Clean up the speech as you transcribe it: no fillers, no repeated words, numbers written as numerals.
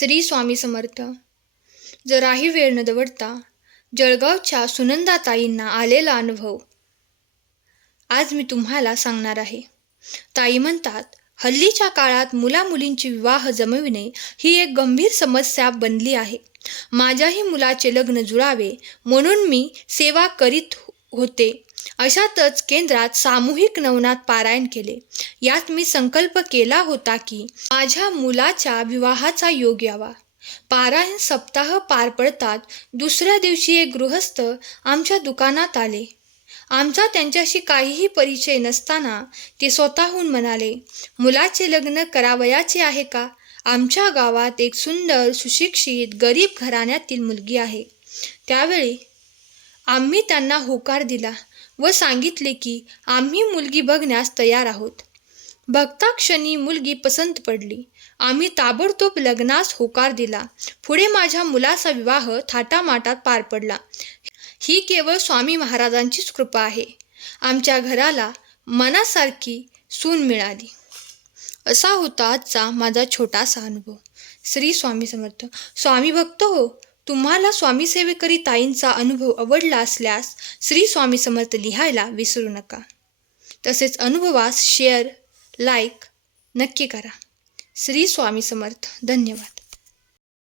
श्री स्वामी समर्थ. जराही वेळ न दवडता जळगावच्या सुनंदाताईंना आलेला अनुभव आज मी तुम्हाला सांगणार आहे. ताई म्हणतात, हल्लीच्या काळात मुलामुलींची विवाह जमविणे ही एक गंभीर समस्या बनली आहे. माझ्याही मुलाचे लग्न जुळावे म्हणून मी सेवा करीत होते. अशातच केंद्रात सामूहिक नवनाथ पारायण केले. यात मी संकल्प केला होता की माझ्या मुलाच्या विवाहाचा योग यावा. पारायण सप्ताह पार पडतात दुसऱ्या दिवशी एक गृहस्थ आमच्या दुकानात आले. आमचा त्यांच्याशी काहीही परिचय नसताना ते स्वतःहून म्हणाले, मुलाचे लग्न करावयाचे आहे का? आमच्या गावात एक सुंदर सुशिक्षित गरीब घराण्यातील मुलगी आहे. त्यावेळी आम्ही त्यांना होकार दिला व सांगितले की आम्ही मुलगी बघण्यास तयार आहोत. बघताक्षणी मुलगी पसंत पडली. आम्ही ताबडतोब लग्नास होकार दिला. पुढे माझ्या मुलाचा विवाह थाटामाटात पार पडला. ही केवळ स्वामी महाराजांचीच कृपा आहे. आमच्या घराला मनासारखी सून मिळाली. असा होता आजचा माझा छोटासा अनुभव. श्री स्वामी समर्थ. स्वामी भक्त हो, तुम्हाला स्वामी सेवेकरी ताईंचा अनुभव आवडला असल्यास श्री स्वामी समर्थ लिहायला विसरू नका. तसेच अनुभवास शेअर, लाईक नक्की करा. श्री स्वामी समर्थ. धन्यवाद.